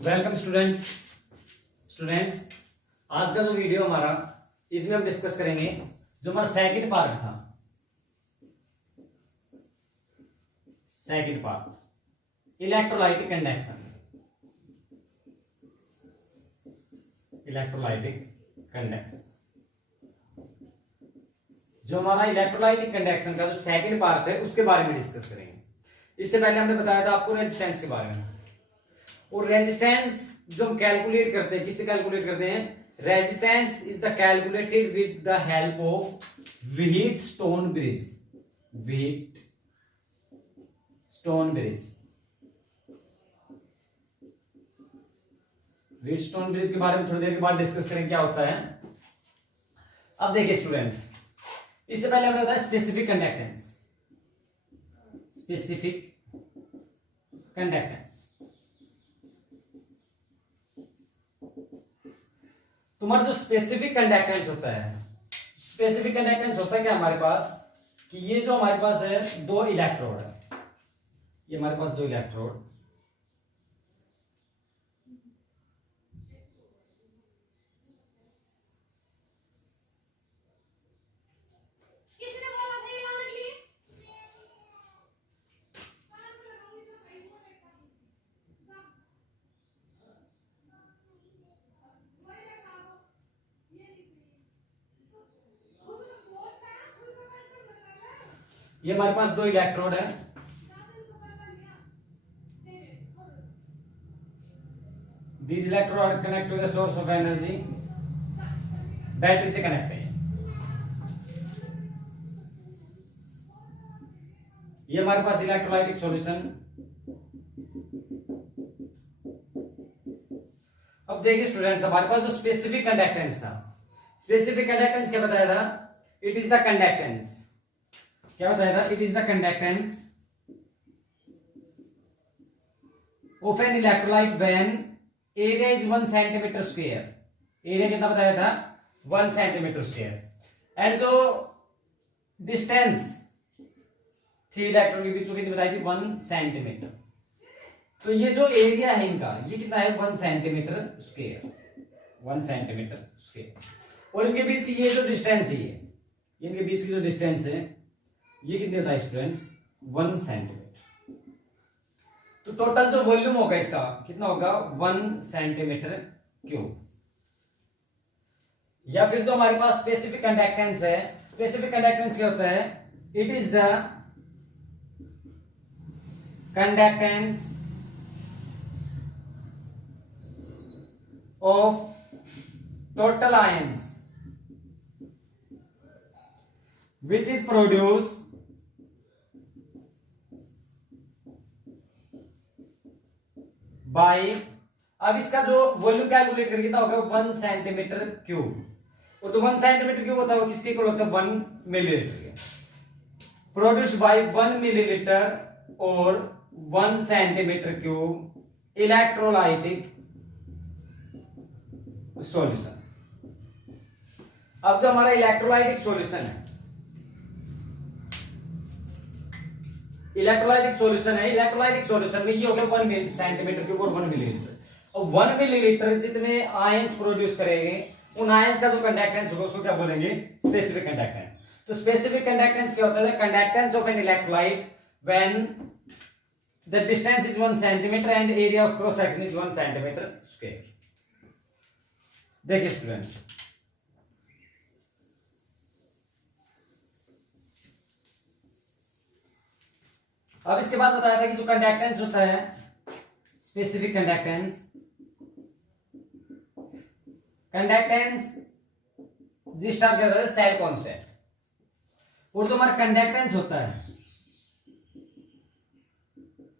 Welcome students. आज का जो वीडियो हमारा, इसमें हम डिस्कस करेंगे जो हमारा सेकंड पार्ट था। Second part electrolytic conduction. Electrolytic conduction जो हमारा इलेक्ट्रोलाइटिक कंडक्शन का जो सेकंड पार्ट है उसके बारे में डिस्कस करेंगे। इससे पहले हमने बताया था आपको रेजिस्टेंस के बारे में, और रेजिस्टेंस जो हम कैलकुलेट करते हैं, किससे कैलकुलेट करते हैं? Resistance is the calculated with the help of Wheatstone bridge. Wheatstone bridge के बारे में थोड़ी देर के बाद डिस्कस करेंगे क्या होता है। अब देखिए स्टूडेंट्स, इससे पहले हमने बताया स्पेसिफिक कंडक्टेंस। तुम्हारा जो स्पेसिफिक कंडक्टेंस होता है, क्या हमारे पास कि ये जो हमारे पास है दो इलेक्ट्रोड है, ये हमारे पास दो इलेक्ट्रोड, ये हमारे पास दो इलेक्ट्रोड है। These electrodes are connected to the source of energy। Battery से कनेक्ट है। ये हमारे पास इलेक्ट्रोलाइटिक सॉल्यूशन। अब देखिए स्टूडेंट्स, हमारे पास जो स्पेसिफिक कंडक्टेंस था, स्पेसिफिक कंडक्टेंस क्या बताया था? इट इज द कंडक्टेंस, क्या बताया था? It is the conductance of an electrolyte when area is 1 centimetre square. Area कितना बताया था? 1 सेंटीमीटर स्क्वायर। एंड जो डिस्टेंस थी इलेक्ट्रॉन के बीच में कितनी बताई थी? 1 सेंटीमीटर। तो ये जो एरिया है इनका, ये कितना है? 1 सेंटीमीटर स्क्वायर। 1 centimetre square. और इनके बीच की ये जो डिस्टेंस है, इनके बीच की जो डिस्टेंस है ये कितनी होता है स्टूडेंट्स? 1 सेंटीमीटर। तो टोटल जो वॉल्यूम होगा इसका कितना होगा? 1 सेंटीमीटर क्यूब। या फिर जो हमारे पास स्पेसिफिक कंडक्टेंस है, स्पेसिफिक कंडक्टेंस क्या होता है? It is the conductance of total ions which is produced by, अब इसका जो वॉल्यूम कैलकुलेट करके कितना होगा? 1 सेंटीमीटर क्यूब। और जो 1 सेंटीमीटर क्यूब होता है वो किसके इक्वल होता है? 1 मिलीलीटर के। प्रोड्यूस्ड बाय 1 मिलीलीटर और 1 सेंटीमीटर क्यूब इलेक्ट्रोलाइटिक सॉल्यूशन। अब जो हमारा इलेक्ट्रोलाइटिक सॉल्यूशन है, इलेक्ट्रोलाइटिक सॉल्यूशन में ये हो गया 1 सेंटीमीटर क्यूब और 1 मिलीलीटर। और 1 मिलीलीटर जितने आयंस प्रोड्यूस करेंगे, उन आयंस का जो कंडक्टेंस होगा उसको क्या बोलेंगे? Specific conductance. तो स्पेसिफिक कंडक्टेंस क्या होता है? Conductance of an electrolyte when the distance is 1 centimetre and area of cross section is 1 centimetre square. देखिए स्टूडेंट्स, अब इसके बाद बताया था कि जो कंडक्टेंस होता है, स्पेसिफिक कंडक्टेंस जी स्टार क्या होता है? Cell constant. और जो हमारा कंडक्टेंस होता है,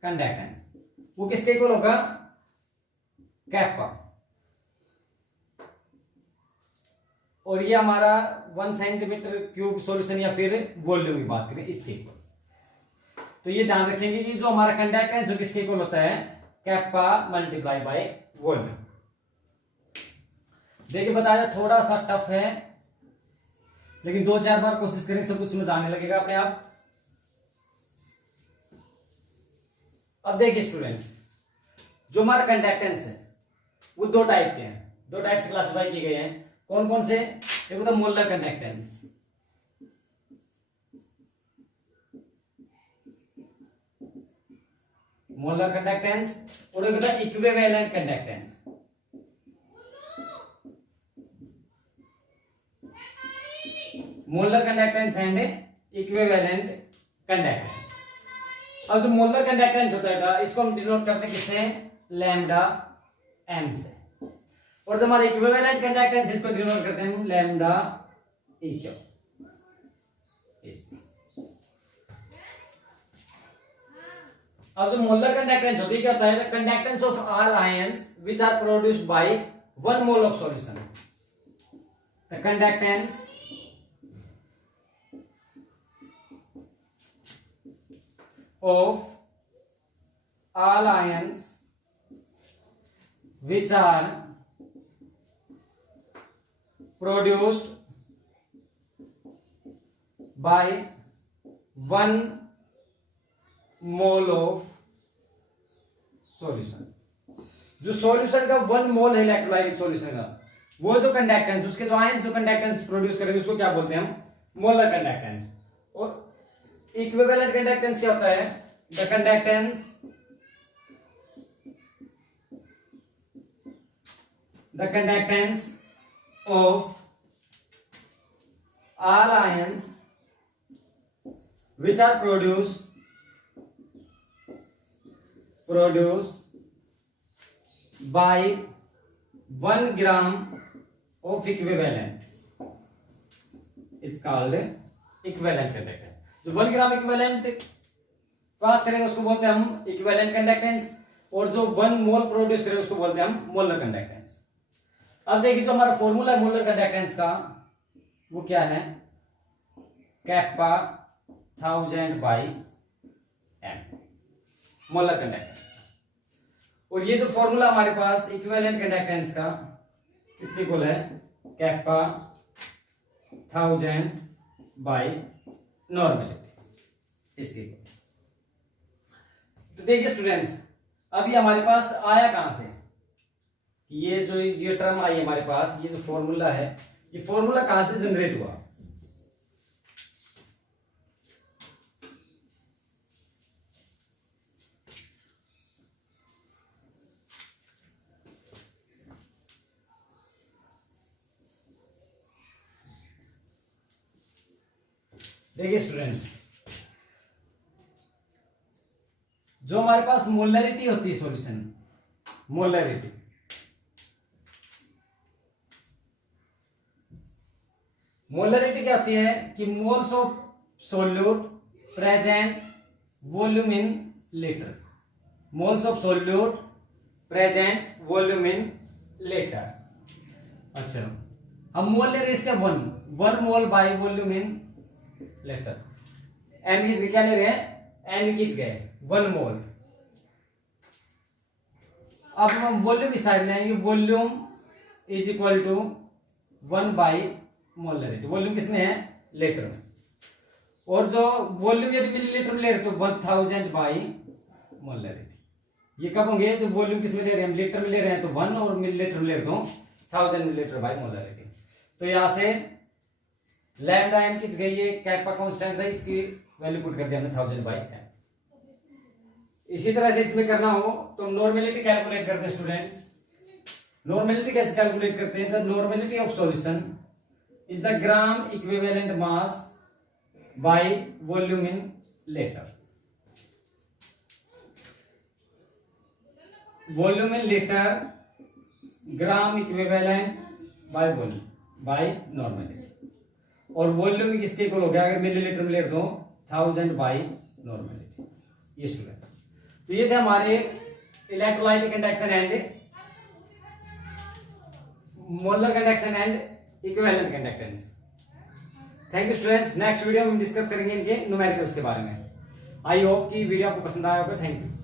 कंडक्टेंस वो किसके इक्वल होगा? कैप्पा। और ये हमारा 1 सेंटीमीटर क्यूब सॉल्यूशन या फिर वॉल्यूम की बात करें इसके इक्वल। तो ये ध्यान रखेंगे कि जो हमारा कंडक्टेंस किसके इक्वल होता है? Kappa multiply by volume. देखिए बताया थोड़ा सा टफ है, लेकिन 2-4 बार कोशिश करेंगे सब कुछ समझ आने लगेगा अपने आप। अब देखिए स्टूडेंट्स, जो हमारा कंडक्टेंस है वो दो टाइप के हैं, दो टाइप से क्लासिफाई किए गए हैं। कौन कौन से? देखो तो मोलर कंडक्टेंस, मोलर कंडक्टेंस, और एक होता है equivalent conductance. Molar conductance and equivalent conductance. अब जो मोलर कंडक्टेंस होता है इसको हम डिनोट करते हैं किससे? लैम्डा एम से। और जो हमारे इक्विवेलेंट कंडक्टेंस इसको डिनोट करते हैं लैम्डा ई क्यू। अब जो मोलर कंडक्टेंस होती है क्या होता है? The conductance of all ions which are produced by 1 mole of solution. The conductance of all ions which are produced by 1 mole of solution। जो सॉल्यूशन का 1 मोल है इलेक्ट्रोलाइटिक सॉल्यूशन का, वो जो कंडक्टेंस, उसके जो आयंस जो कंडक्टेंस प्रोड्यूस करेंगे उसको क्या बोलते हैं हम? Molar conductance. और इक्विवेलेंट कंडक्टेंस क्या होता है? The conductance of all ions which are produced by 1 gram of equivalent, it's called equivalent conductance। जो 1 ग्राम इक्विवेलेंट पास करेंगे उसको बोलते हैं हम इक्विवेलेंट कंडक्टेंस, और जो 1 मोल प्रोड्यूस करेंगे उसको बोलते हैं हम मोलर कंडक्टेंस। अब देखिए जो हमारा फॉर्मूला है मोलर कंडक्टेंस का वो क्या है? Kappa 1000 by M, molar conductance. और ये जो फॉर्मूला हमारे पास इक्विवेलेंट कंडक्टेंस का किसके इक्वल है? कैप्पा 1000 बाई नॉर्मलिटी, इसके। तो देखिए स्टूडेंट्स, अभी हमारे पास आया कहां से? ये जो ये टर्म आई हमारे पास, ये जो फॉर्मूला है, ये फॉर्मूला कहां से जनरेट हुआ? देखिए स्टूडेंट्स, जो हमारे पास मोलरिटी होती है सॉल्यूशन, मोलरिटी, मोलरिटी क्या होती है कि moles of solute present volume in litre, moles of solute present volume in litre. अच्छा, हम मोल ले रहे इसका 1 mole by volume in litre. M की क्या ले रहे हैं? एन की गए 1 मोल। अब हम वॉल्यूम की साइड लेंगे, volume is equal to 1 by molarity. Volume किसमें है? लीटर में। और जो वॉल्यूम यदि मिलीलीटर में ले रहे तो 1000 बाई मोलरिटी। ये कब होंगे? जो वॉल्यूम किसमें ले रहे हैं? हम लीटर में ले रहे हैं तो 1, और मिलीलीटर में ले रहे तो 1000 मिलीलीटर बाई मोलरिटी। तो यहां से लैम्डा एम किस गई, ये कैप्पा कांस्टेंट है, इसकी वैल्यू पुट कर दिया हमने 1000 बाई एम। इसी तरह से इसमें करना हो तो नॉर्मेलिटी कैलकुलेट करते हैं स्टूडेंट्स। नॉर्मेलिटी कैसे कैलकुलेट करते हैं? The normality of solution is the gram equivalent mass by volume in litre. Volume in litre, gram equivalent by volume by normality. और वॉल्यूम किसके इक्वल हो गया? अगर मिलीलीटर में ले दो 1000 बाई नॉर्मेलिटी। ये स्टूडेंट, तो ये थे हमारे electrolytic conduction and molar conduction and equivalent conductance. Thank you students. Next video में डिस्कस करेंगे इनके न्यूमेरिकल्स के बारे में। आई होप कि वीडियो आपको पसंद आया होगा। Thank you.